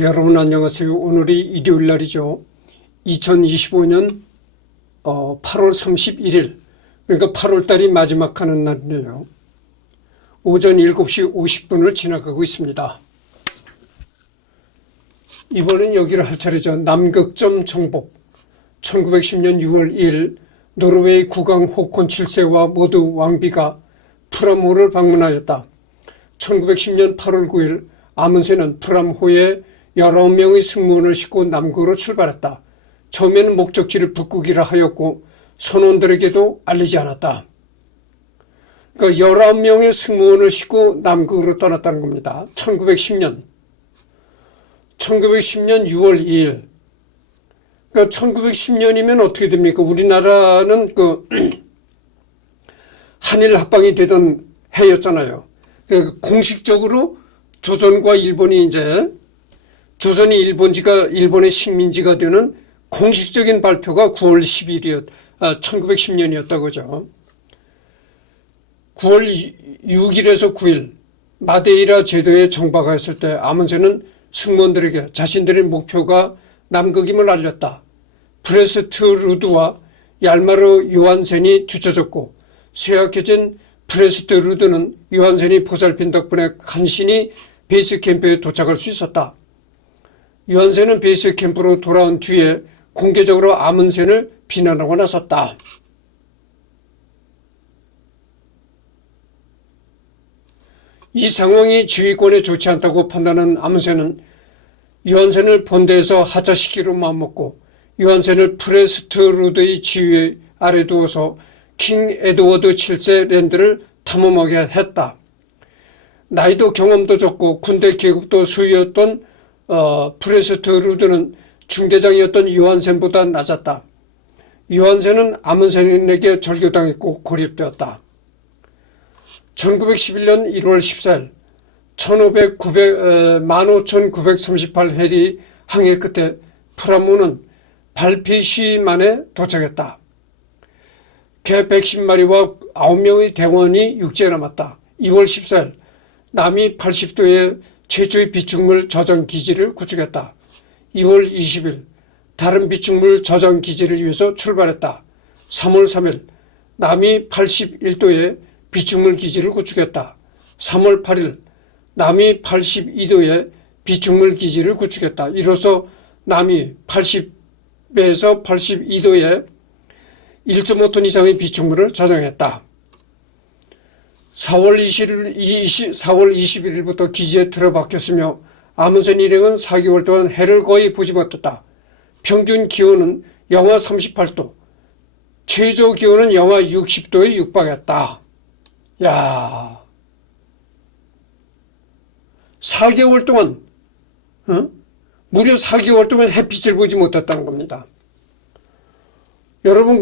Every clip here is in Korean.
여러분 안녕하세요. 오늘이 일요일 날이죠. 2025년 8월 31일, 그러니까 8월 달이 마지막 하는 날이네요. 오전 7시 50분을 지나가고 있습니다. 이번엔 여기를 할 차례죠. 남극점 정복. 1910년 6월 2일 노르웨이 국왕 호콘 7세와 모두 왕비가 프람호를 방문하였다. 1910년 8월 9일 아문센은 프람호에 19명의 승무원을 싣고 남극으로 출발했다. 처음에는 목적지를 북극이라 하였고 선원들에게도 알리지 않았다. 그러니까 19명의 승무원을 싣고 남극으로 떠났다는 겁니다. 1910년 6월 2일. 그러니까 1910년이면 어떻게 됩니까? 우리나라는 한일 합방이 되던 해였잖아요. 그러니까 공식적으로 조선과 일본이 조선이 일본의 식민지가 되는 공식적인 발표가 9월 1910년이었다고 하죠. 9월 6일에서 9일 마데이라 제도에 정박하였을 때 아문센은 승무원들에게 자신들의 목표가 남극임을 알렸다. 브레스트 루드와 얄마르 요한센이 뒤쳐졌고 쇠약해진 브레스트 루드는 요한센이 보살핀 덕분에 간신히 베이스 캠프에 도착할 수 있었다. 요한센은 베이스 캠프로 돌아온 뒤에 공개적으로 아문센을 비난하고 나섰다. 이 상황이 지휘권에 좋지 않다고 판단한 아문센은 요한센을 본대에서 하차시키기로 마음먹고 요한센을 프레스트 루드의 지휘 아래 두어서 킹 에드워드 7세 랜드를 탐험하게 했다. 나이도 경험도 적고 군대 계급도 소유였던 프레스트 루드는 중대장이었던 요한센보다 낮았다. 요한센은 아문센에게 절교당했고 고립되었다. 1911년 1월 14일 15,938해리 항해 끝에 프람호는 발피시만에 도착했다. 개 110마리와 9명의 대원이 육지에 남았다. 2월 14일 남이 80도의 최초의 비축물 저장 기지를 구축했다. 2월 20일 다른 비축물 저장 기지를 위해서 출발했다. 3월 3일 남이 81도의 비축물 기지를 구축했다. 3월 8일 남이 82도의 비축물 기지를 구축했다. 이로써 남이 80에서 82도의 1.5톤 이상의 비축물을 저장했다. 4월 21일부터 기지에 틀어박혔으며 아문센 일행은 4개월 동안 해를 거의 보지 못했다. 평균 기온은 영하 38도, 최저 기온은 영하 60도에 육박했다. 야, 4개월 동안 무려 4개월 동안 햇빛을 보지 못했다는 겁니다. 여러분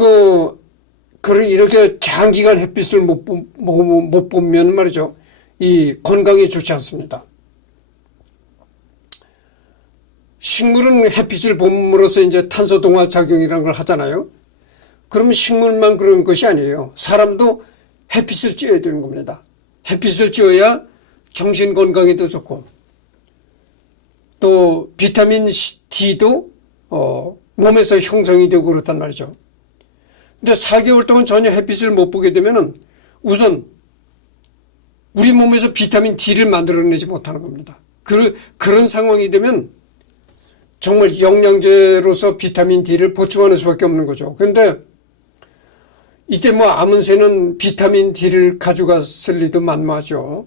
이렇게 장기간 햇빛을 못 보면 말이죠. 이 건강에 좋지 않습니다. 식물은 햇빛을 봄으로써 이제 탄소 동화 작용이라는 걸 하잖아요. 그러면 식물만 그런 것이 아니에요. 사람도 햇빛을 쬐야 되는 겁니다. 햇빛을 쬐어야 정신 건강에도 좋고 또 비타민 D도 몸에서 형성이 되고 그렇단 말이죠. 근데 4개월 동안 전혀 햇빛을 못 보게 되면은 우선 우리 몸에서 비타민 D를 만들어내지 못하는 겁니다. 그런 상황이 되면 정말 영양제로서 비타민 D를 보충하는 수밖에 없는 거죠. 그런데 이때 아문센은 비타민 D를 가져갔을 리도 만무하죠.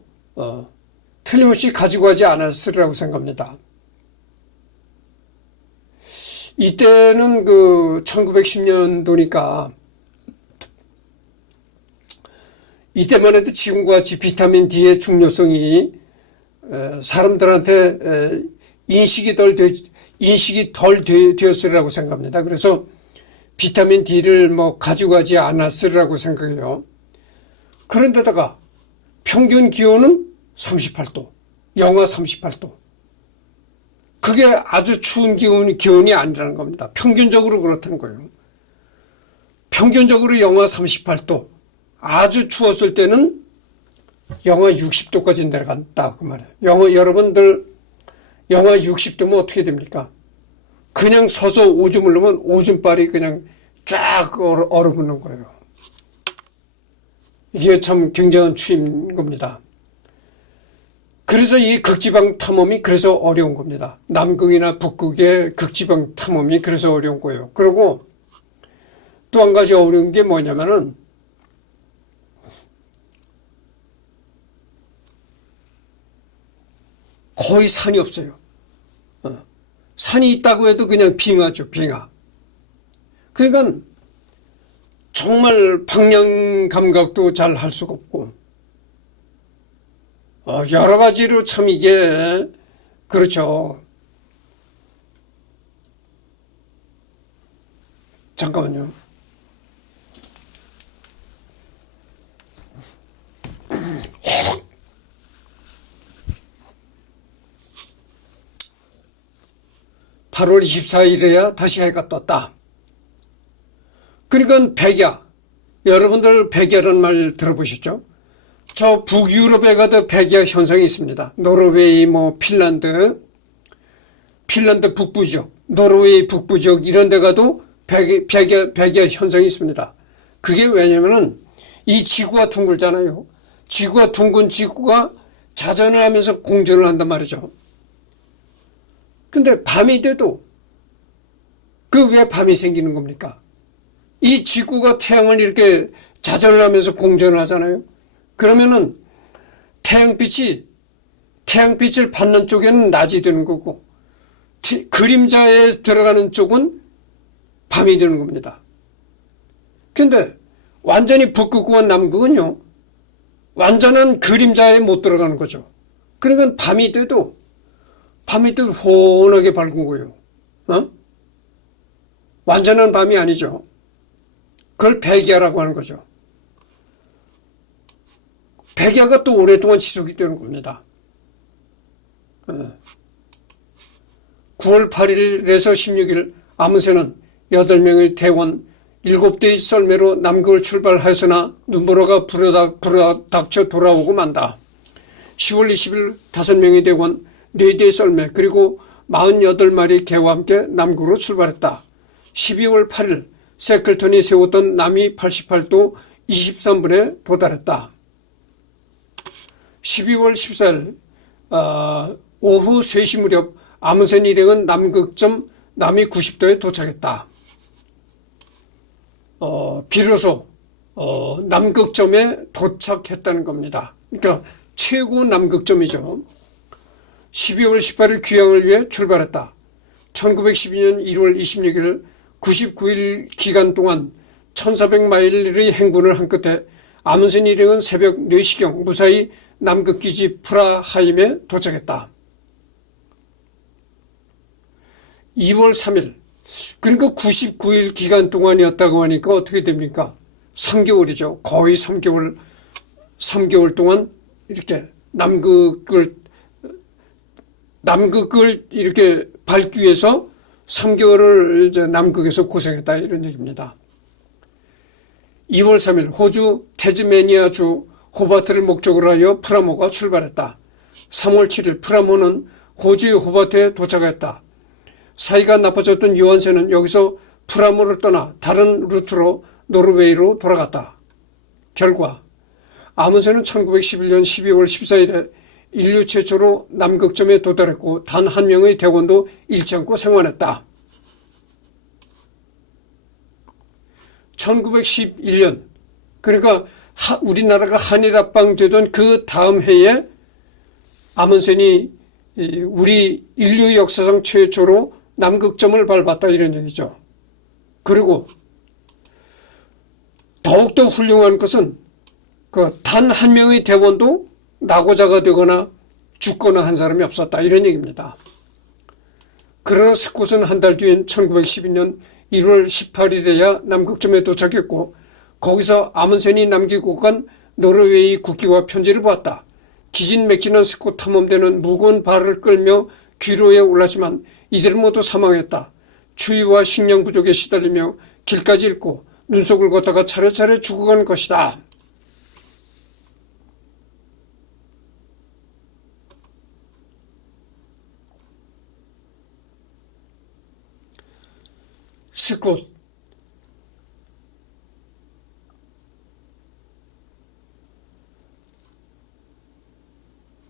틀림없이 가지고 가지 않았으리라고 생각합니다. 이때는 1910년도니까 이때만 해도 지금과 같이 비타민 D의 중요성이 사람들한테 인식이 덜 되었으리라고 생각합니다. 그래서 비타민 D를 가지고 가지 않았으리라고 생각해요. 그런데다가 평균 기온은 38도, 영하 38도. 그게 아주 추운 기온이 아니라는 겁니다. 평균적으로 그렇다는 거예요. 평균적으로 영하 38도, 아주 추웠을 때는 영하 60도까지 내려간다 그 말이에요. 여러분들 영하 60도면 어떻게 됩니까? 그냥 서서 오줌을 넣으면 오줌발이 그냥 쫙 얼어붙는 거예요. 이게 참 굉장한 추위인 겁니다. 그래서 이 극지방 탐험이 그래서 어려운 겁니다. 남극이나 북극의 극지방 탐험이 그래서 어려운 거예요. 그리고 또 한 가지 어려운 게 뭐냐면은 거의 산이 없어요. 산이 있다고 해도 그냥 빙하죠, 빙하. 그러니까 정말 방향 감각도 잘 할 수가 없고, 여러 가지로 참 이게, 그렇죠. 잠깐만요. (8월 24일에야) 다시 해가 떴다. 그러니까 백야, 여러분들 백야라는 말 들어보셨죠? 저 북유럽에 가도 백야 현상이 있습니다. 노르웨이, 핀란드 북부지역, 노르웨이 북부지역 이런 데 가도 백야 현상이 있습니다. 그게 왜냐면은 이 지구가 둥글잖아요. 지구가 둥근 지구가 자전을 하면서 공전을 한단 말이죠. 근데 밤이 돼도 왜 밤이 생기는 겁니까? 이 지구가 태양을 이렇게 자전을 하면서 공전을 하잖아요. 그러면은 태양빛을 받는 쪽에는 낮이 되는 거고 그림자에 들어가는 쪽은 밤이 되는 겁니다. 근데 완전히 북극과 남극은요, 완전한 그림자에 못 들어가는 거죠. 그러니까 밤이 돼도 환하게 밝은 거예요. 완전한 밤이 아니죠. 그걸 백야라고 하는 거죠. 백야가 또 오랫동안 지속이 되는 겁니다. 9월 8일에서 16일 아무새는 8명의 대원 7대의 썰매로 남극을 출발하였으나 눈보라가 불어닥쳐 돌아오고 만다. 10월 20일 5명의 대원 4대의 썰매 그리고 48마리 개와 함께 남극으로 출발했다. 12월 8일 세클턴이 세웠던 남위 88도 23분에 도달했다. 12월 14일 오후 3시 무렵 아무센 일행은 남극점 남위 90도에 도착했다. 비로소 남극점에 도착했다는 겁니다. 그러니까 최고 남극점이죠. 12월 18일 귀향을 위해 출발했다. 1912년 1월 26일 99일 기간 동안 1400마일의 행군을 한 끝에 아문센 일행은 새벽 4시경 무사히 남극기지 프라하임에 도착했다. 2월 3일, 그러니까 99일 기간 동안이었다고 하니까 어떻게 됩니까? 3개월이죠. 거의 3개월 동안 이렇게 남극을 이렇게 밟기 위해서 3개월을 이제 남극에서 고생했다 이런 얘기입니다. 2월 3일 호주 태즈메니아주 호바트를 목적으로 하여 프라모가 출발했다. 3월 7일 프라모는 호주의 호바트에 도착했다. 사이가 나빠졌던 요한센은 여기서 프라모를 떠나 다른 루트로 노르웨이로 돌아갔다. 결과 아문센은 1911년 12월 14일에 인류 최초로 남극점에 도달했고 단 한 명의 대원도 잃지 않고 생還했다. 1911년 그러니까 우리나라가 한일합방 되던 그 다음 해에 아문센이 우리 인류 역사상 최초로 남극점을 밟았다 이런 얘기죠. 그리고 더욱더 훌륭한 것은 그 단 한 명의 대원도 낙오자가 되거나 죽거나 한 사람이 없었다 이런 얘기입니다. 그러나 스콧은 한 달 뒤인 1912년 1월 18일에야 남극점에 도착했고 거기서 아문센이 남기고 간 노르웨이 국기와 편지를 보았다. 기진맥진한 스콧 탐험대는 무거운 발을 끌며 귀로에 올랐지만 이들은 모두 사망했다. 추위와 식량 부족에 시달리며 길까지 잃고 눈속을 걷다가 차례차례 죽어간 것이다. 스콧.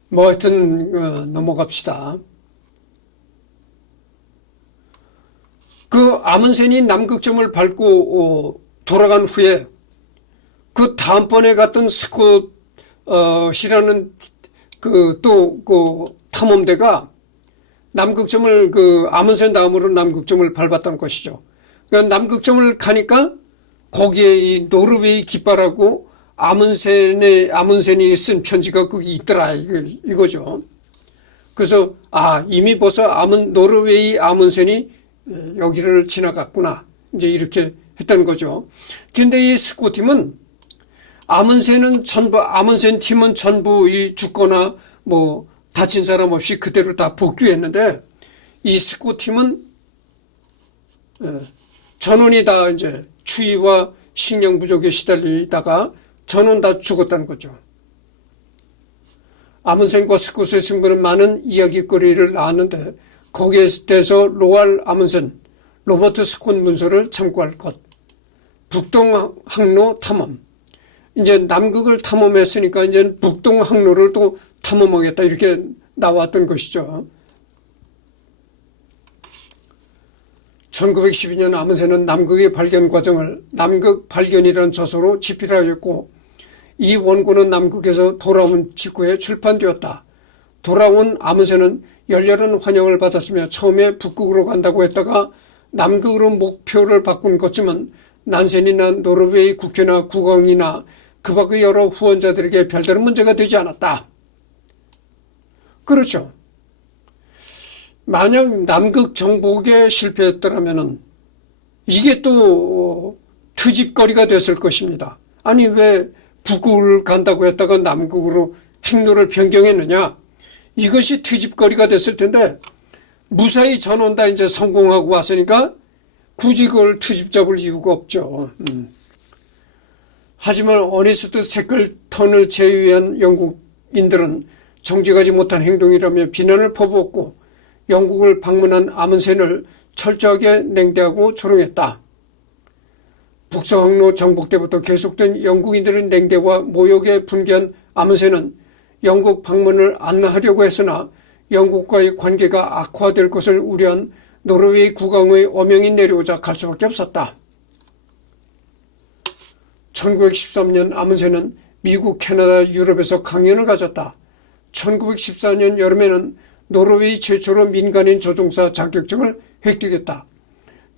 뭐 하여튼 넘어갑시다. 그 아문센이 남극점을 밟고 돌아간 후에 그 다음번에 갔던 스콧이라는 그 탐험대가 남극점을 아문센 다음으로 남극점을 밟았던 것이죠. 그러니까 남극점을 가니까 거기에 이 노르웨이 깃발하고 아문센이 쓴 편지가 거기 있더라 이거죠. 그래서 이미 벌써 노르웨이 아문센이 여기를 지나갔구나 이제 이렇게 했던 거죠. 근데 이 스콧팀은 아문센 팀은 전부 죽거나 뭐 다친 사람 없이 그대로 다 복귀했는데 이 스콧팀은 전원이 다 이제 추위와 식량 부족에 시달리다가 전원 다 죽었다는 거죠. 아문센과 스콧의 승부는 많은 이야기거리를 낳았는데 거기에 대해서 로알 아문센, 로버트 스콧 문서를 참고할 것. 북동 항로 탐험. 이제 남극을 탐험했으니까 이제 북동 항로를 또 탐험하겠다 이렇게 나왔던 것이죠. 1912년 아문센은 남극의 발견 과정을 남극 발견이라는 저서로 집필하였고 이 원고는 남극에서 돌아온 직후에 출판되었다. 돌아온 아문센은 열렬한 환영을 받았으며 처음에 북극으로 간다고 했다가 남극으로 목표를 바꾼 것쯤은 난센이나 노르웨이 국회나 국왕이나 그 밖의 여러 후원자들에게 별다른 문제가 되지 않았다. 그렇죠. 만약 남극 정복에 실패했더라면 이게 또 트집거리가 됐을 것입니다. 아니 왜 북극을 간다고 했다가 남극으로 행로를 변경했느냐. 이것이 트집거리가 됐을 텐데 무사히 전원 다 이제 성공하고 왔으니까 굳이 그걸 트집 잡을 이유가 없죠. 하지만 어니스트 세클턴을 제외한 영국인들은 정직하지 못한 행동이라며 비난을 퍼부었고 영국을 방문한 아문센을 철저하게 냉대하고 조롱했다. 북서항로 정복 때부터 계속된 영국인들의 냉대와 모욕에 분개한 아문센은 영국 방문을 안 하려고 했으나 영국과의 관계가 악화될 것을 우려한 노르웨이 국왕의 어명이 내려오자 갈 수밖에 없었다. 1913년 아문센은 미국, 캐나다, 유럽에서 강연을 가졌다. 1914년 여름에는 노르웨이 최초로 민간인 조종사 자격증을 획득했다.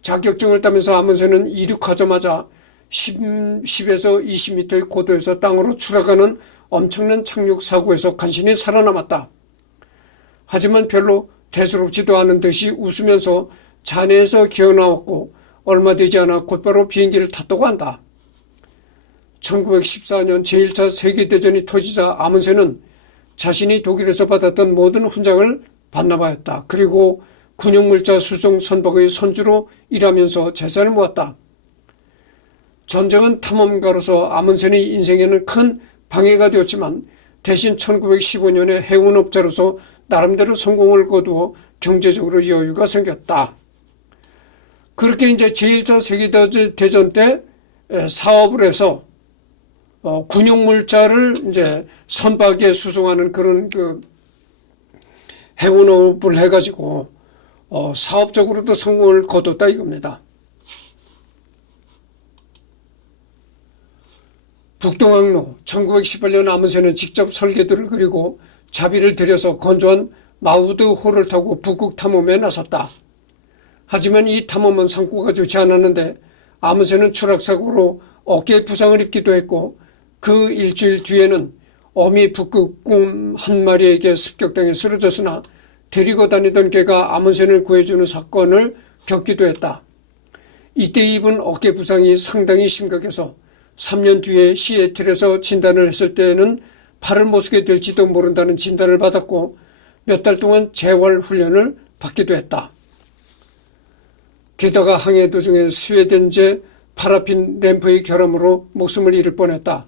자격증을 따면서 아문센은 이륙하자마자 10에서 20m의 고도에서 땅으로 추락하는 엄청난 착륙 사고에서 간신히 살아남았다. 하지만 별로 대수롭지도 않은 듯이 웃으면서 잔해에서 기어나왔고 얼마 되지 않아 곧바로 비행기를 탔다고 한다. 1914년 제1차 세계대전이 터지자 아문센은 자신이 독일에서 받았던 모든 훈장을 반납하였다. 그리고 군용물자 수송 선박의 선주로 일하면서 재산을 모았다. 전쟁은 탐험가로서 아문센의 인생에는 큰 방해가 되었지만 대신 1915년에 해운업자로서 나름대로 성공을 거두어 경제적으로 여유가 생겼다. 그렇게 이제 제1차 세계대전 때 사업을 해서 군용물자를 이제 선박에 수송하는 그런 해운업을 해가지고 사업적으로도 성공을 거뒀다 이겁니다. 북동항로 1918년 아문센은 직접 설계도를 그리고 자비를 들여서 건조한 마우드호를 타고 북극 탐험에 나섰다. 하지만 이 탐험은 성과가 좋지 않았는데 아문센은 추락사고로 어깨에 부상을 입기도 했고 그 일주일 뒤에는 어미 북극곰 한 마리에게 습격당해 쓰러졌으나 데리고 다니던 개가 아문센을 구해주는 사건을 겪기도 했다. 이때 입은 어깨 부상이 상당히 심각해서 3년 뒤에 시애틀에서 진단을 했을 때에는 팔을 못 쓰게 될지도 모른다는 진단을 받았고 몇 달 동안 재활 훈련을 받기도 했다. 게다가 항해 도중에 스웨덴제 파라핀 램프의 결함으로 목숨을 잃을 뻔했다.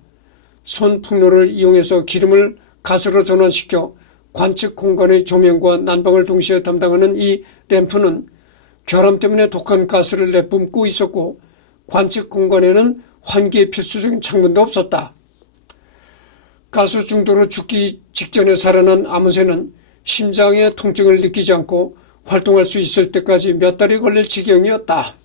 손 풍로를 이용해서 기름을 가스로 전환시켜 관측 공간의 조명과 난방을 동시에 담당하는 이 램프는 결함 때문에 독한 가스를 내뿜고 있었고 관측 공간에는 환기에 필수적인 창문도 없었다. 가스 중도로 죽기 직전에 살아난 아문세는 심장의 통증을 느끼지 않고 활동할 수 있을 때까지 몇 달이 걸릴 지경이었다.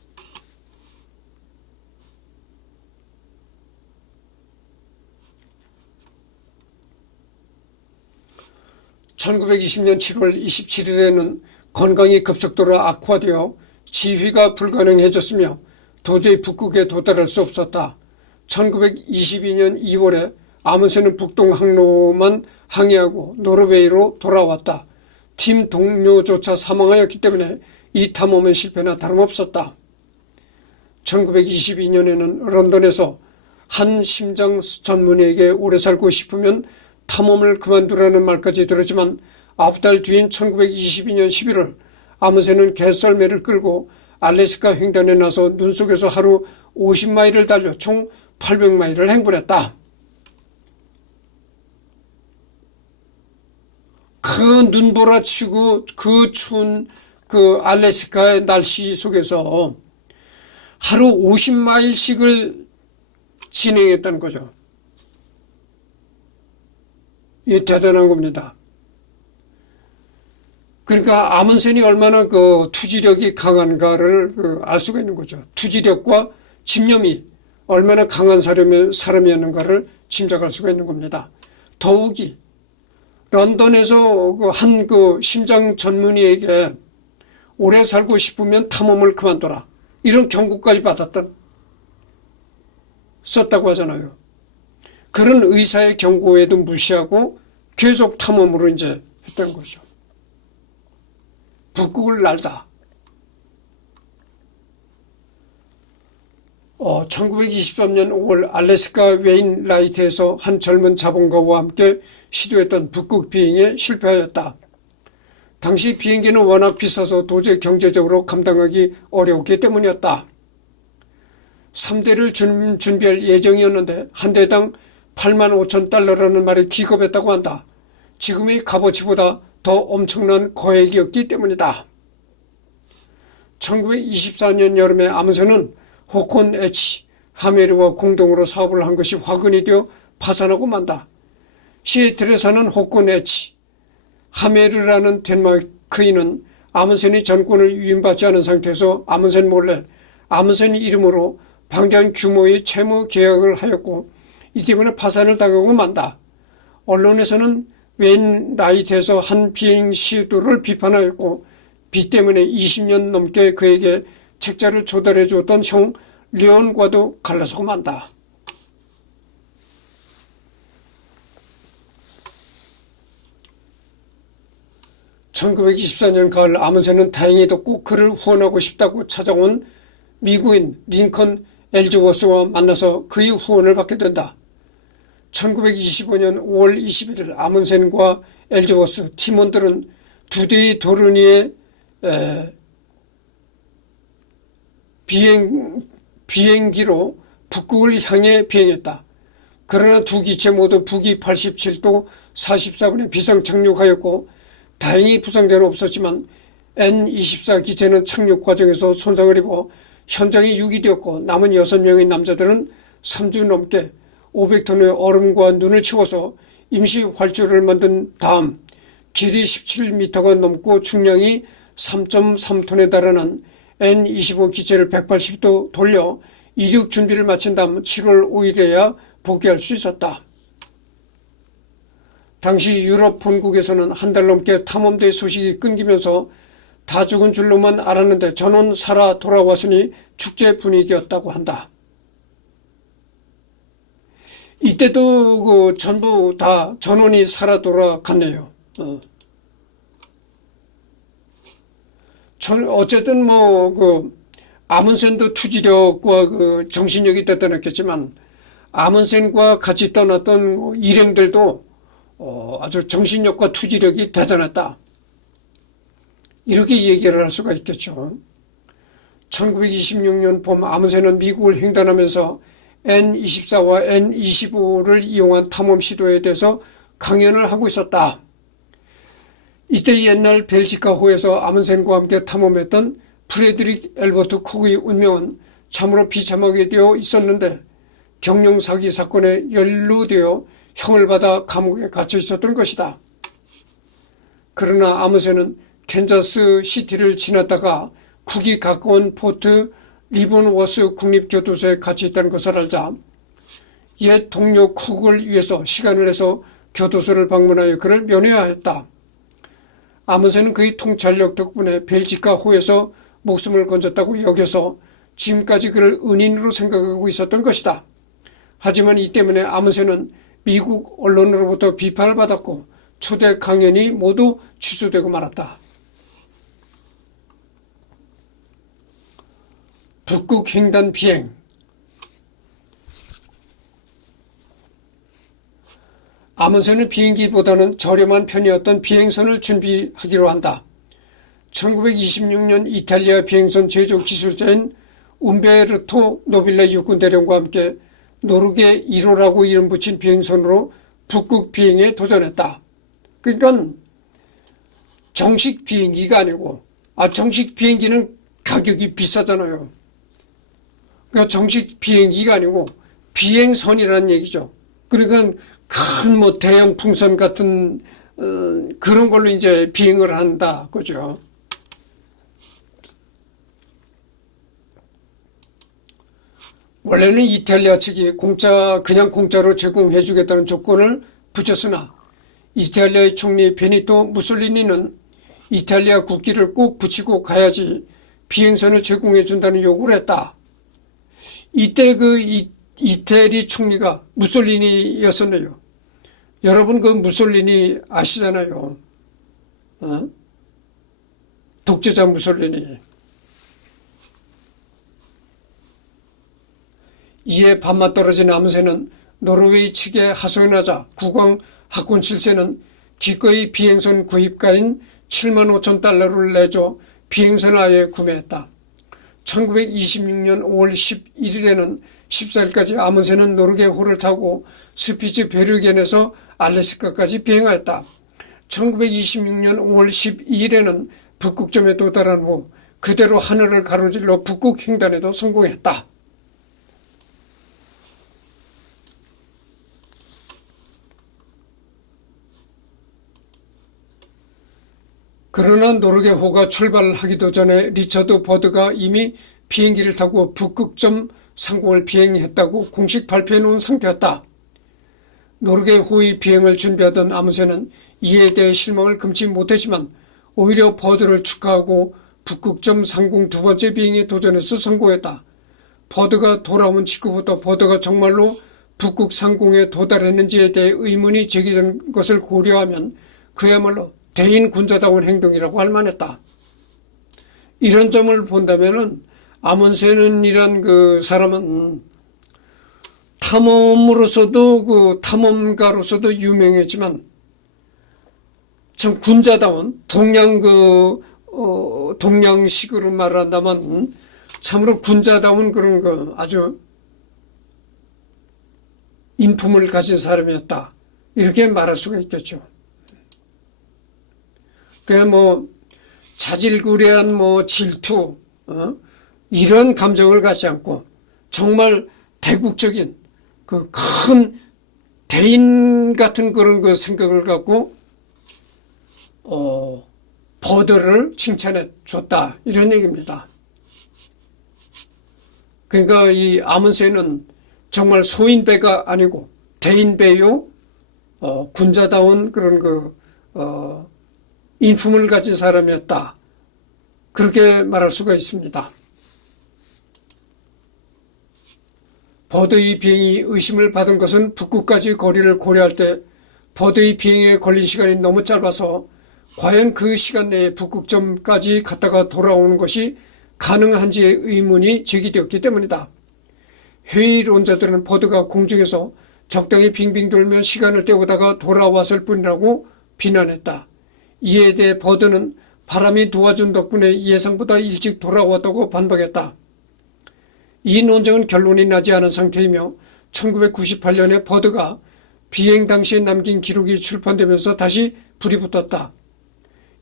(1920년 7월 27일에는) 건강이 급속도로 악화되어 지휘가 불가능해졌으며 도저히 북극에 도달할 수 없었다. 1922년 2월에 아문센은 북동 항로만 항해하고 노르웨이로 돌아왔다. 팀 동료조차 사망하였기 때문에 이 탐험의 실패나 다름없었다. 1922년에는 런던에서 한 심장 전문의에게 오래 살고 싶으면 탐험을 그만두라는 말까지 들었지만 9달 뒤인 1922년 11월 아문센은 개썰매를 끌고 알래스카 횡단에 나서 눈 속에서 하루 50마일을 달려 총 800마일을 행군했다. 그 눈보라치고 그 추운 그 알래스카의 날씨 속에서 하루 50마일씩을 진행했다는 거죠. 이게 대단한 겁니다. 그러니까 아문센이 얼마나 그 투지력이 강한가를 알 수가 있는 거죠. 투지력과 집념이 얼마나 강한 사람이었는가를 짐작할 수가 있는 겁니다. 더욱이 런던에서 한 심장 전문의에게 오래 살고 싶으면 탐험을 그만둬라, 이런 경고까지 썼다고 하잖아요. 그런 의사의 경고에도 무시하고 계속 탐험으로 이제 했던 거죠. 북극을 날다. 1923년 5월 알래스카 웨인라이트에서 한 젊은 자본가와 함께 시도했던 북극 비행에 실패하였다. 당시 비행기는 워낙 비싸서 도저히 경제적으로 감당하기 어려웠기 때문이었다. 3대를 준비할 예정이었는데 한 대당 85,000달러라는 말이 기겁했다고 한다. 지금의 값어치보다 더 엄청난 거액이었기 때문이다. 1924년 여름에 아문센은 호콘 H 하메르와 공동으로 사업을 한 것이 화근이 되어 파산하고 만다. 시애틀에 사는 호콘 H 하메르라는 덴마크인은 아문센이 전권을 위임받지 않은 상태에서 아문센 몰래 아문센 이름으로 방대한 규모의 채무 계약을 하였고 이 때문에 파산을 당하고 만다. 언론에서는 웨인라이트에서 한 비행 시도를 비판하였고 빚 때문에 20년 넘게 그에게 책자를 조달해 주었던 형 리온과도 갈라서고 만다. (1924년) 가을 아문센은 다행히도 꼭 그를 후원하고 싶다고 찾아온 미국인 링컨 엘즈워스와 만나서 그의 후원을 받게 된다. 1925년 5월 21일 아문센과 엘즈워스 팀원들은 두 대의 도르니의 비행기로 북극을 향해 비행했다. 그러나 두 기체 모두 북위 87도 44분에 비상 착륙하였고 다행히 부상자는 없었지만 N-24 기체는 착륙 과정에서 손상을 입어 현장에 유기되었고 남은 6명의 남자들은 3주 넘게 500톤의 얼음과 눈을 치워서 임시 활주를 만든 다음 길이 17m가 넘고 중량이 3.3톤에 달하는 N-25 기체를 180도 돌려 이륙 준비를 마친 다음 7월 5일에야 복귀할 수 있었다. 당시 유럽 본국에서는 한 달 넘게 탐험대 소식이 끊기면서 다 죽은 줄로만 알았는데 전원 살아 돌아왔으니 축제 분위기였다고 한다. 이때도 전부 다 전원이 살아 돌아갔네요. 어쨌든 아문센도 투지력과 정신력이 대단했겠지만 아문센과 같이 떠났던 일행들도 아주 정신력과 투지력이 대단했다, 이렇게 얘기를 할 수가 있겠죠. 1926년 봄 아문센은 미국을 횡단하면서 N-24와 N-25를 이용한 탐험 시도에 대해서 강연을 하고 있었다. 이때 옛날 벨지카호에서 아문센과 함께 탐험했던 프레드릭 엘버트 쿡의 운명은 참으로 비참하게 되어 있었는데 경영사기 사건에 연루되어 형을 받아 감옥에 갇혀 있었던 것이다. 그러나 아모스는 캔자스 시티를 지났다가 쿡이 가까운 포트 리본워스 국립교도소에 갇혀 있다는 것을 알자 옛 동료 쿡을 위해서 시간을 내서 교도소를 방문하여 그를 면회하였다. 아모스는 그의 통찰력 덕분에 벨지카 호에서 목숨을 건졌다고 여겨서 지금까지 그를 은인으로 생각하고 있었던 것이다. 하지만 이 때문에 아모스는 미국 언론으로부터 비판을 받았고 초대 강연이 모두 취소되고 말았다. 북극 횡단 비행. 아몬센은 비행기보다는 저렴한 편이었던 비행선을 준비하기로 한다. 1926년 이탈리아 비행선 제조 기술자인 움베르토 노빌레 육군대령과 함께 노르게 1호라고 이름 붙인 비행선으로 북극 비행에 도전했다. 그러니까 정식 비행기가 아니고, 정식 비행기는 가격이 비싸잖아요. 그러니까 정식 비행기가 아니고 비행선이라는 얘기죠. 그러니까 큰 대형 풍선 같은 그런 걸로 이제 비행을 한다, 그죠? 원래는 이탈리아 측이 그냥 공짜로 제공해주겠다는 조건을 붙였으나 이탈리아의 총리 베니토 무솔리니는 이탈리아 국기를 꼭 붙이고 가야지 비행선을 제공해준다는 요구를 했다. 이때 이태리 총리가 무솔리니였었네요. 여러분 무솔리니 아시잖아요. 독재자 무솔리니. 이에 밥맛 떨어진 아무새는 노르웨이 측에 하소연하자 국왕 하콘 7세는 기꺼이 비행선 구입가인 7만 5천 달러를 내줘 비행선을 아예 구매했다. 1926년 5월 11일에는 14일까지 아문센은 노르게호를 타고 스피츠 베르겐에서 알래스카까지 비행하였다. 1926년 5월 12일에는 북극점에 도달한 후 그대로 하늘을 가로질러 북극 횡단에도 성공했다. 그러나 노르게호가 출발하기도 전에 리처드 버드가 이미 비행기를 타고 북극점 상공을 비행했다고 공식 발표해 놓은 상태였다. 노르게호의 비행을 준비하던 아무새는 이에 대해 실망을 금치 못했지만 오히려 버드를 축하하고 북극점 상공 두 번째 비행에 도전해서 성공했다. 버드가 돌아온 직후부터 버드가 정말로 북극 상공에 도달했는지에 대해 의문이 제기된 것을 고려하면 그야말로 대인 군자다운 행동이라고 할 만했다. 이런 점을 본다면은 아몬센이란 그 사람은 탐험으로서도 탐험가로서도 유명했지만 참 군자다운 동양식으로 말한다면 참으로 군자다운 그런 아주 인품을 가진 사람이었다. 이렇게 말할 수가 있겠죠. 자질구레한 질투, 이런 감정을 갖지 않고 정말 대국적인 그 큰 대인 같은 그런 생각을 갖고 버드를 칭찬해 줬다, 이런 얘기입니다. 그러니까 이 아문센은 정말 소인배가 아니고 대인배요, 군자다운 그런 인품을 가진 사람이었다, 그렇게 말할 수가 있습니다. 버드의 비행이 의심을 받은 것은 북극까지 거리를 고려할 때 버드의 비행에 걸린 시간이 너무 짧아서 과연 그 시간 내에 북극점까지 갔다가 돌아오는 것이 가능한지의 의문이 제기되었기 때문이다. 회의론자들은 버드가 공중에서 적당히 빙빙 돌며 시간을 때우다가 돌아왔을 뿐이라고 비난했다. 이에 대해 버드는 바람이 도와준 덕분에 예상보다 일찍 돌아왔다고 반박했다. 이 논쟁은 결론이 나지 않은 상태이며 1998년에 버드가 비행 당시에 남긴 기록이 출판되면서 다시 불이 붙었다.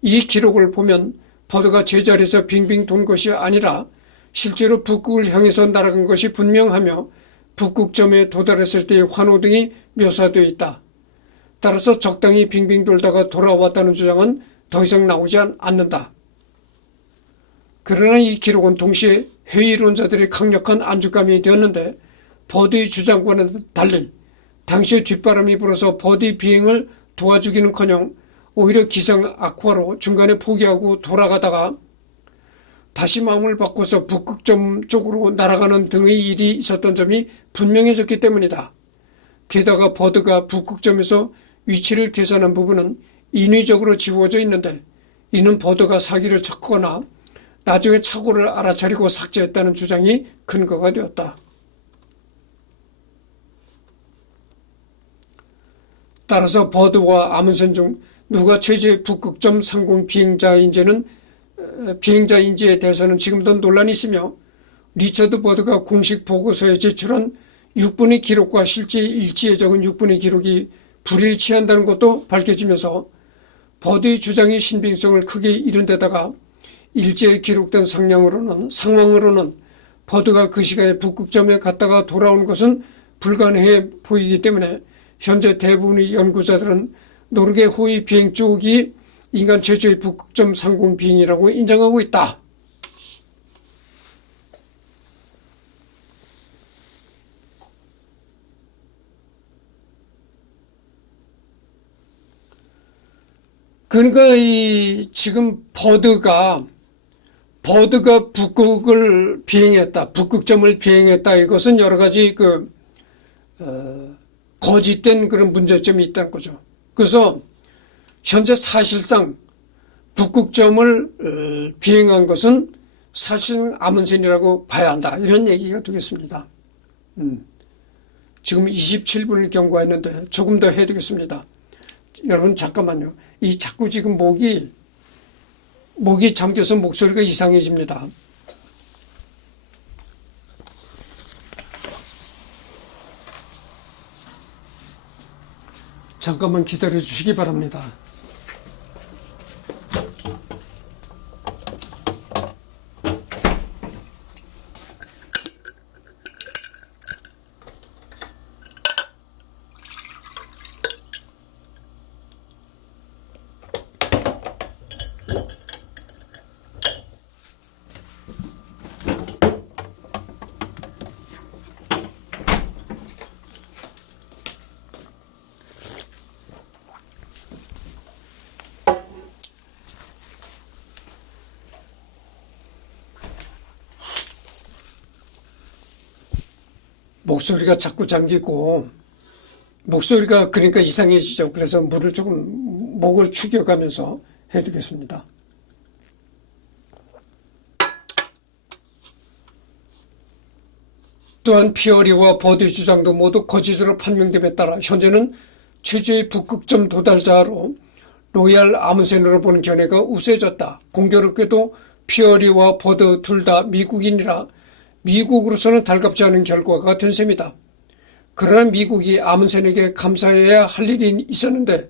이 기록을 보면 버드가 제자리에서 빙빙 돈 것이 아니라 실제로 북극을 향해서 날아간 것이 분명하며 북극점에 도달했을 때의 환호 등이 묘사되어 있다. 따라서 적당히 빙빙 돌다가 돌아왔다는 주장은 더 이상 나오지 않는다. 그러나 이 기록은 동시에 회의론자들의 강력한 안주감이 되었는데 버드의 주장과는 달리 당시에 뒷바람이 불어서 버드의 비행을 도와주기는커녕 오히려 기상 악화로 중간에 포기하고 돌아가다가 다시 마음을 바꿔서 북극점 쪽으로 날아가는 등의 일이 있었던 점이 분명해졌기 때문이다. 게다가 버드가 북극점에서 위치를 계산한 부분은 인위적으로 지워져 있는데 이는 버드가 사기를 쳤거나 나중에 착오를 알아차리고 삭제했다는 주장이 근거가 되었다. 따라서 버드와 아문센 중 누가 최초의 북극점 상공 비행자인지에 대해서는 지금도 논란이 있으며 리처드 버드가 공식 보고서에 제출한 6분의 기록과 실제 일지에 적은 6분의 기록이 불일치한다는 것도 밝혀지면서 버드의 주장의 신빙성을 크게 잃은 데다가 일제에 기록된 상황으로는 버드가 그 시간에 북극점에 갔다가 돌아온 것은 불가능해 보이기 때문에 현재 대부분의 연구자들은 노르게 호위 비행 쪽이 인간 최초의 북극점 상공 비행이라고 인정하고 있다. 그러니까 지금 버드가 북극을 비행했다, 북극점을 비행했다. 이것은 여러 가지 거짓된 그런 문제점이 있다는 거죠. 그래서 현재 사실상 북극점을 비행한 것은 사실 아문센이라고 봐야 한다. 이런 얘기가 되겠습니다. 지금 27분을 경과했는데 조금 더 해야 되겠습니다. 여러분 잠깐만요. 자꾸 지금 목이 잠겨서 목소리가 이상해집니다. 잠깐만 기다려 주시기 바랍니다. 목소리가 자꾸 잠기고 목소리가 그러니까 이상해지죠. 그래서 물을 조금 목을 축여가면서 해두겠습니다. 또한 피어리와 버드의 주장도 모두 거짓으로 판명됨에 따라 현재는 최초의 북극점 도달자로 로얄 아문센으로 보는 견해가 우세해졌다. 공교롭게도 피어리와 버드 둘 다 미국인이라 미국으로서는 달갑지 않은 결과가 된 셈이다. 그러나 미국이 아문센에게 감사해야 할 일이 있었는데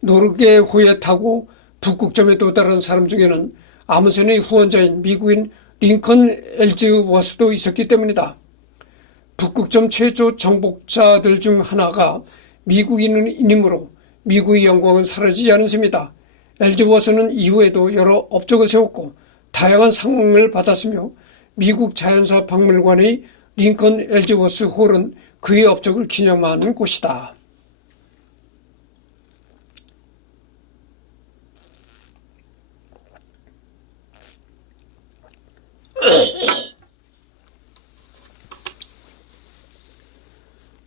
노르게호에 타고 북극점에 도달한 사람 중에는 아문센의 후원자인 미국인 링컨 엘즈워스도 있었기 때문이다. 북극점 최초 정복자들 중 하나가 미국인이므로 미국의 영광은 사라지지 않은 셈이다. 엘즈워스는 이후에도 여러 업적을 세웠고 다양한 상을 받았으며 미국 자연사 박물관의 링컨 엘즈워스 홀은 그의 업적을 기념하는 곳이다.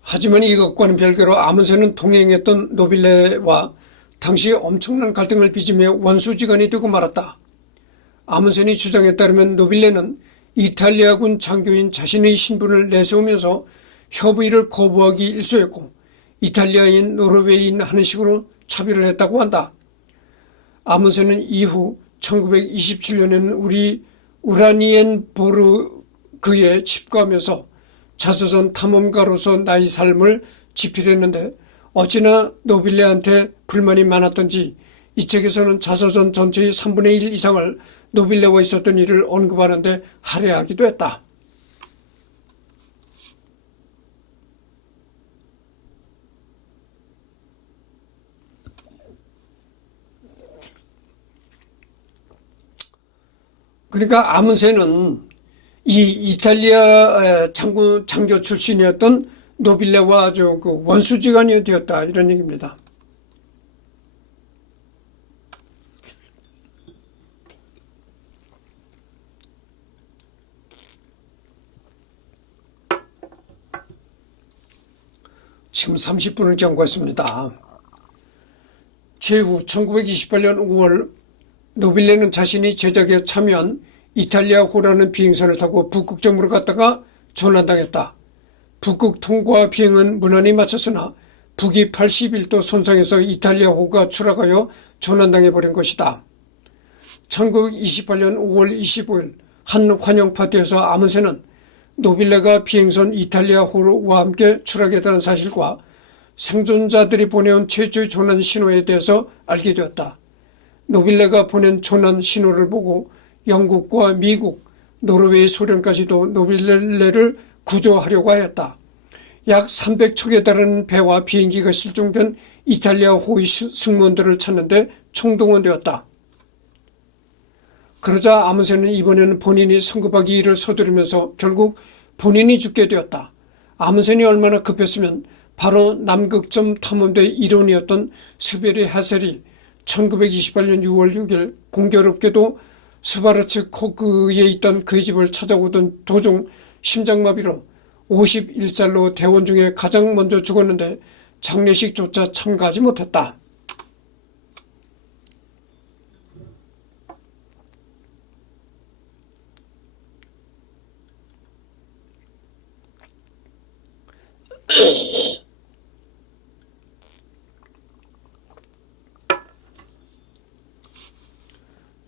하지만 이것과는 별개로 아문센은 동행했던 노빌레와 당시 엄청난 갈등을 빚으며 원수지간이 되고 말았다. 아문센이 주장에 따르면 노빌레는 이탈리아군 장교인 자신의 신분을 내세우면서 협의를 거부하기 일쑤였고 이탈리아인 노르웨이인 하는 식으로 차별을 했다고 한다. 아문센은 이후 1927년에는 우리 우라니엔보르그에 집거하면서 자서전 탐험가로서 나의 삶을 집필했는데 어찌나 노빌레한테 불만이 많았던지 이 책에서는 자서전 전체의 3분의 1 이상을 노빌레와 있었던 일을 언급하는데 할애하기도 했다. 그러니까 아문세는 이 이탈리아 장교 출신이었던 노빌레와 아주 그 원수지간이 되었다, 이런 얘기입니다. 지금 30분을 경과했습니다. 제후 1928년 5월 노빌레는 자신이 제작에 참여한 이탈리아호라는 비행선을 타고 북극점으로 갔다가 조난당했다. 북극 통과 비행은 무난히 마쳤으나 북위 81도 손상에서 이탈리아호가 추락하여 조난당해버린 것이다. 1928년 5월 25일 한 환영 파티에서 아문세는 노빌레가 비행선 이탈리아호와 함께 추락했다는 사실과 생존자들이 보내온 최초의 조난 신호에 대해서 알게 되었다. 노빌레가 보낸 조난 신호를 보고 영국과 미국, 노르웨이, 소련까지도 노빌레를 구조하려고 하였다. 약 300척에 달하는 배와 비행기가 실종된 이탈리아호의 승무원들을 찾는데 총동원되었다. 그러자 아문세는 이번에는 본인이 성급하게 일을 서두르면서 결국 본인이 죽게 되었다. 아문센이 얼마나 급했으면 바로 남극점 탐험대 일원이었던 스베리 하셀이 1928년 6월 6일 공교롭게도 스바르츠 코그에 있던 그의 집을 찾아오던 도중 심장마비로 51살로 대원 중에 가장 먼저 죽었는데 장례식조차 참가하지 못했다.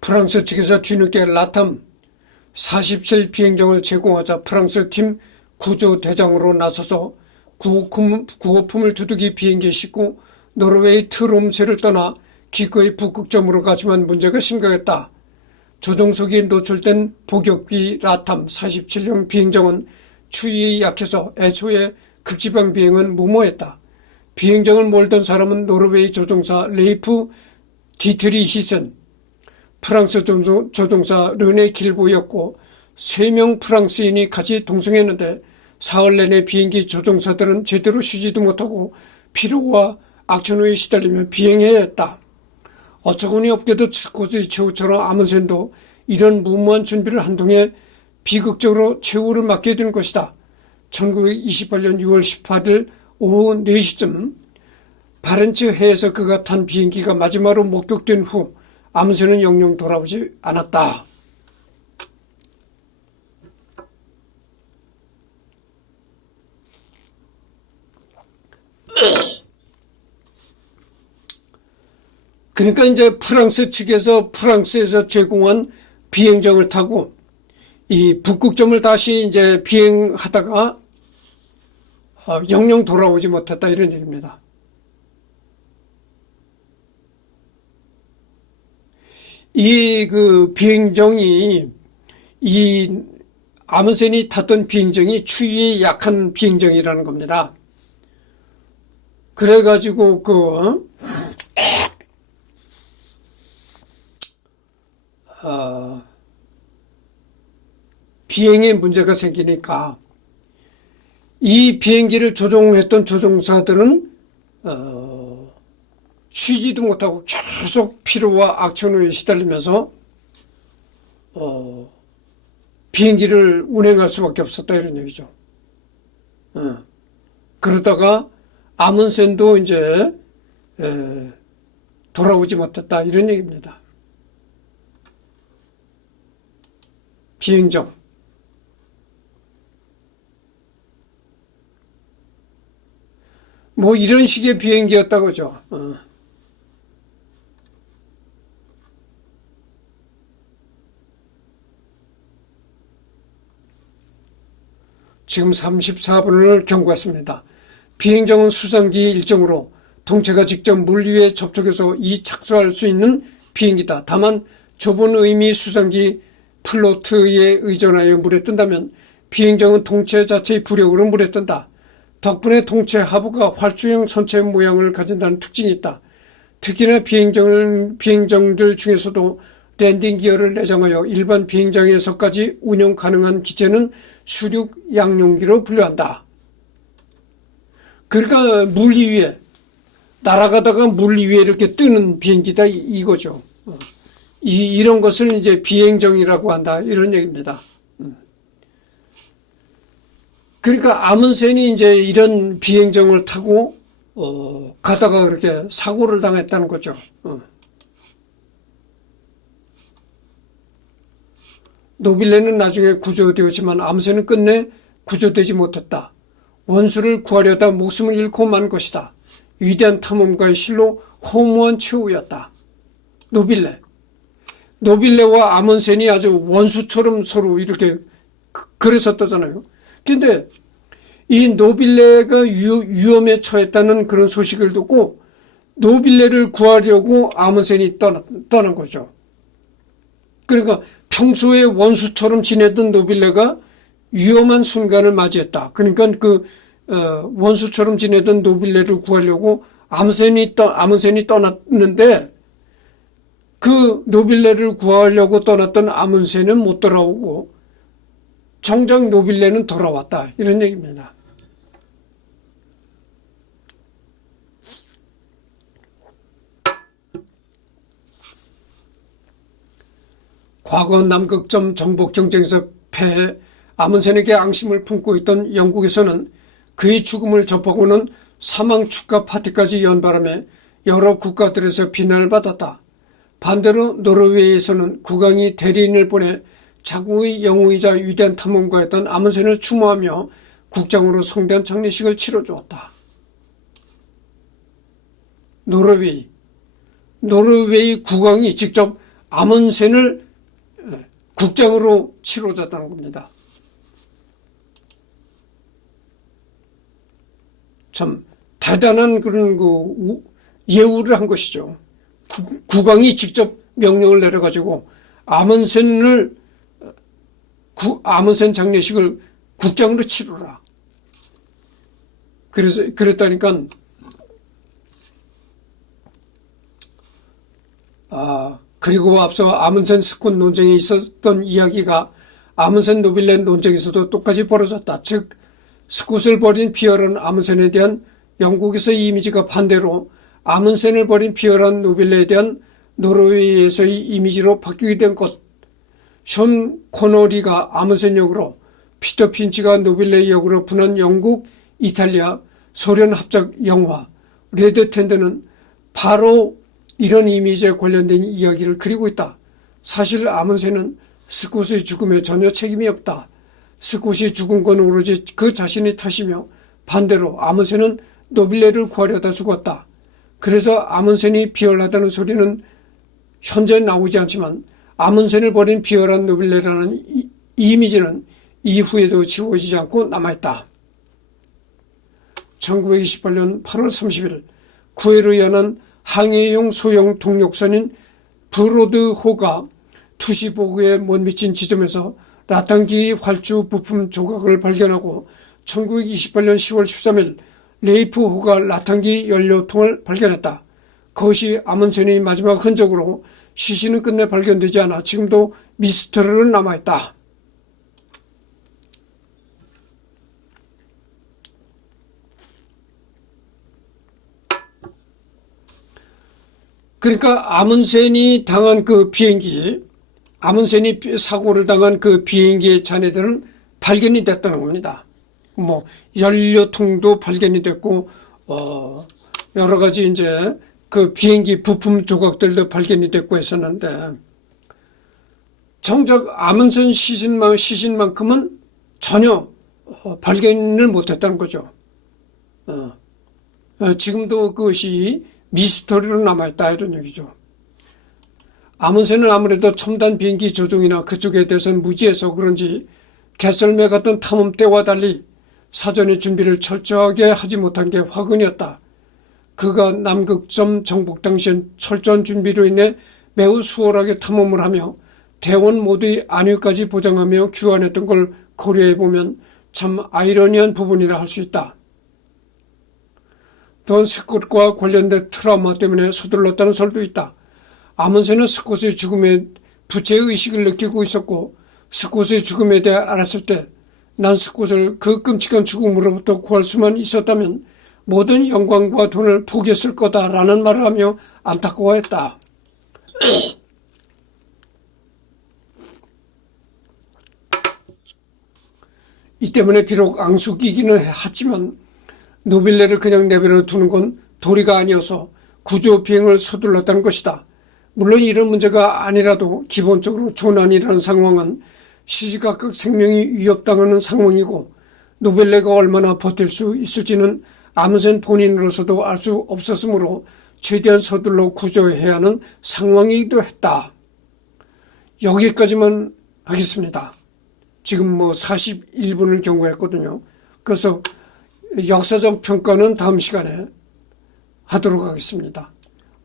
프랑스 측에서 뒤늦게 라탐 47 비행정을 제공하자 프랑스 팀 구조대장으로 나서서 구호품을 두둑이 비행기에 싣고 노르웨이 트롬세를 떠나 기꺼이 북극점으로 가지만 문제가 심각했다. 조종석이 노출된 복역기 라탐 47형 비행정은 추위에 약해서 애초에 극지방 비행은 무모했다. 비행정을 몰던 사람은 노르웨이 조종사 레이프 디트리히센, 프랑스 조종사 르네 길보였고 3명 프랑스인이 같이 동승했는데 사흘 내내 비행기 조종사들은 제대로 쉬지도 못하고 피로와 악천후에 시달리며 비행해야 했다. 어처구니 없게도 스코트의 최후처럼 아문센도 이런 무모한 준비를 한동안 비극적으로 최후를 맞게 된 것이다. 1928년 6월 18일 오후 4시쯤 바렌츠 해에서 그가 탄 비행기가 마지막으로 목격된 후 아문센은 영영 돌아오지 않았다. 그러니까 이제 프랑스 측에서 프랑스에서 제공한 비행정을 타고 이 북극점을 다시 이제 비행하다가 영영 돌아오지 못했다, 이런 얘기입니다. 이 그 비행정이 이 아문센이 탔던 비행정이 추위에 약한 비행정이라는 겁니다. 그래가지고 비행에 문제가 생기니까 이 비행기를 조종했던 조종사들은 쉬지도 못하고 계속 피로와 악천후에 시달리면서 비행기를 운행할 수밖에 없었다, 이런 얘기죠. 그러다가 아문센도 이제 돌아오지 못했다, 이런 얘기입니다. 비행정. 뭐 이런 식의 비행기였다고 하죠. 지금 34분을 경고했습니다. 비행정은 수상기 일정으로 동체가 직접 물 위에 접촉해서 착수할 수 있는 비행기다. 다만 좁은 의미 수상기 플로트에 의존하여 물에 뜬다면 비행정은 동체 자체의 부력으로 물에 뜬다. 덕분에 동체 하부가 활주형 선체 모양을 가진다는 특징이 있다. 특히나 비행정들 중에서도 랜딩 기어를 내장하여 일반 비행장에서까지 운용 가능한 기체는 수륙 양용기로 분류한다. 그러니까 물 위에 날아가다가 물 위에 이렇게 뜨는 비행기다 이거죠. 이런 것을 이제 비행정이라고 한다 이런 얘기입니다. 그러니까 아문센이 이제 이런 비행정을 타고 가다가 그렇게 사고를 당했다는 거죠. 노빌레는 나중에 구조되었지만 아문센은 끝내 구조되지 못했다. 원수를 구하려다 목숨을 잃고 만 것이다. 위대한 탐험가의 실로 허무한 최후였다. 노빌레와 아문센이 아주 원수처럼 서로 이렇게 그랬었다잖아요. 근데 이 노빌레가 위험에 처했다는 그런 소식을 듣고 노빌레를 구하려고 아문센이 떠난 거죠. 그러니까 평소에 원수처럼 지내던 노빌레가 위험한 순간을 맞이했다. 그러니까 원수처럼 지내던 노빌레를 구하려고 아문센이 떠났는데 그 노빌레를 구하려고 떠났던 아문센은 못 돌아오고 정작 노빌레는 돌아왔다. 이런 얘기입니다. 과거 남극점 정복 경쟁에서 패해 아문센에게 앙심을 품고 있던 영국에서는 그의 죽음을 접하고는 사망 축하 파티까지 연발하며 여러 국가들에서 비난을 받았다. 반대로 노르웨이에서는 국왕이 대리인을 보내 자국의 영웅이자 위대한 탐험가였던 아문센을 추모하며 국장으로 성대한 장례식을 치러주었다. 노르웨이 국왕이 직접 아문센을 국장으로 치러줬다는 겁니다. 참 대단한 그런 예우를 한 것이죠. 국왕이 직접 명령을 내려가지고 아문센 장례식을 국장으로 치르라. 그랬다니까 그리고 앞서 아문센 스콧 논쟁에 있었던 이야기가 아문센 노빌레 논쟁에서도 똑같이 벌어졌다. 즉 스콧을 버린 비열한 아문센에 대한 영국에서의 이미지가 반대로 아문센을 버린 비열한 노빌레에 대한 노르웨이에서의 이미지로 바뀌게 된 것. 션 코너리가 아문센 역으로, 피터 핀치가 노빌레 역으로 분한 영국, 이탈리아, 소련 합작 영화 레드 텐드는 바로 이런 이미지에 관련된 이야기를 그리고 있다. 사실 아문센은 스콧의 죽음에 전혀 책임이 없다. 스콧이 죽은 건 오로지 그 자신의 탓이며 반대로 아문센은 노빌레를 구하려다 죽었다. 그래서 아문센이 비열하다는 소리는 현재 나오지 않지만 아문센을 버린 비열한 노빌레라는 이미지는 이후에도 지워지지 않고 남아있다. 1928년 8월 30일 구해로 연한 항해용 소형 동력선인 브로드호가 투시보그에 못 미친 지점에서 라탄기 활주 부품 조각을 발견하고 1928년 10월 13일 레이프호가 라탄기 연료통을 발견했다. 그것이 아문센의 마지막 흔적으로 시신은 끝내 발견되지 않아 지금도 미스터리로 남아있다. 그러니까 아문센이 당한 그 비행기, 아문센이 사고를 당한 그 비행기의 잔해들은 발견이 됐다는 겁니다. 연료통도 발견이 됐고, 여러 가지 이제 그 비행기 부품 조각들도 발견이 됐고 했었는데, 정작 아문센 시신만큼은 전혀 발견을 못했다는 거죠. 지금도 그것이 미스터리로 남아있다 이런 얘기죠. 아문센은 아무래도 첨단 비행기 조종이나 그쪽에 대해서는 무지해서 그런지 개썰매 같은 탐험 때와 달리 사전에 준비를 철저하게 하지 못한 게 화근이었다. 그가 남극점 정복 당시엔 철저한 준비로 인해 매우 수월하게 탐험을 하며 대원 모두의 안위까지 보장하며 귀환했던 걸 고려해보면 참 아이러니한 부분이라 할 수 있다. 또한 스콧과 관련된 트라우마 때문에 서둘렀다는 설도 있다. 아문세는 스콧의 죽음에 부채의식을 느끼고 있었고 스콧의 죽음에 대해 알았을 때 난 스콧을 그 끔찍한 죽음으로부터 구할 수만 있었다면 모든 영광과 돈을 포기했을 거다라는 말을 하며 안타까워했다. 이 때문에 비록 앙숙이기는 했지만 노빌레를 그냥 내버려 두는 건 도리가 아니어서 구조 비행을 서둘렀다는 것이다. 물론 이런 문제가 아니라도 기본적으로 조난이라는 상황은 시시각각 생명이 위협당하는 상황이고 노빌레가 얼마나 버틸 수 있을지는 아문센 본인으로서도 알 수 없었으므로 최대한 서둘러 구조해야 하는 상황이기도 했다. 여기까지만 하겠습니다. 지금 41분을 경과했거든요. 그래서 역사적 평가는 다음 시간에 하도록 하겠습니다.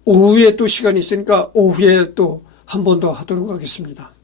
오후에 또 시간이 있으니까 오후에 또 한 번 더 하도록 하겠습니다.